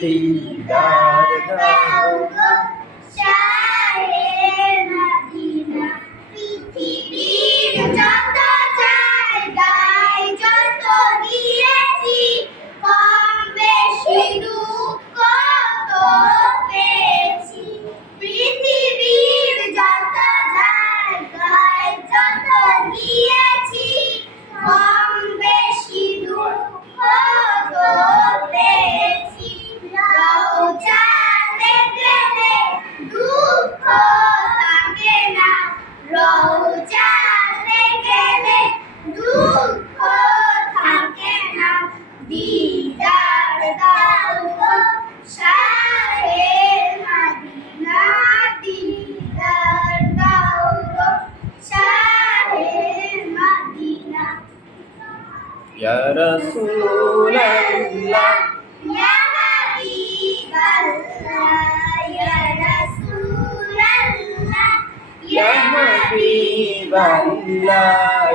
দিদার দাও গো শাহে মদিনা। পৃথিবীর যত জায়গায় যত গিয়েছি, কম বেশি দুঃখ তো পেয়েছি। পৃথিবীর যত জায়গায় যত গিয়েছি, কম বেশি দুঃখ তো পেয়েছি। রওজাতে গেলে দুঃখ থাকে না, রওজাতে গেলে দুঃখ থাকে না। দিদার দাও গো শাহে মদিনা, দিদার দাও গো শাহে মদিনা। ইয়া রাসূলুল্লাহ ইয়া হাবিবাল্লাহ, ইয়া রাসূলুল্লাহ, ইয়া হাবিবাল্লাহ,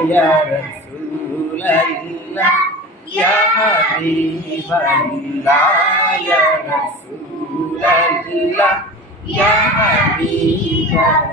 ইয়া রাসূলুল্লাহ, ইয়া হাবিবাল্লাহ, ইয়া রাসূলুল্লাহ, ইয়া হাবিবাল্লাহ।